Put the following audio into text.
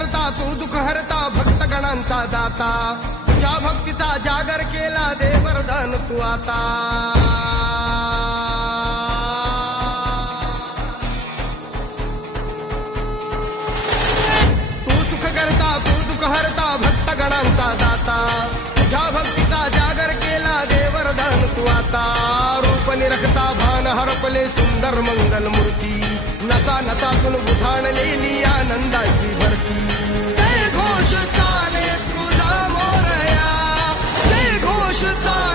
करता तू दुःख हरता भक्तगणांचा दाता तुझ्या भक्तीचा जागर केला दे वरदान तू आता हरता भक्तगणांचा दाता तुझ्या भक्तीचा जागर केला दे वरदान तू आता रूप निरखता भान हरपले सुंदर मंगल मूर्ती नचा नचातून उठाणलेली आनंदाची भरती जय घोष चाले तुझा मोरया जय घोष चाले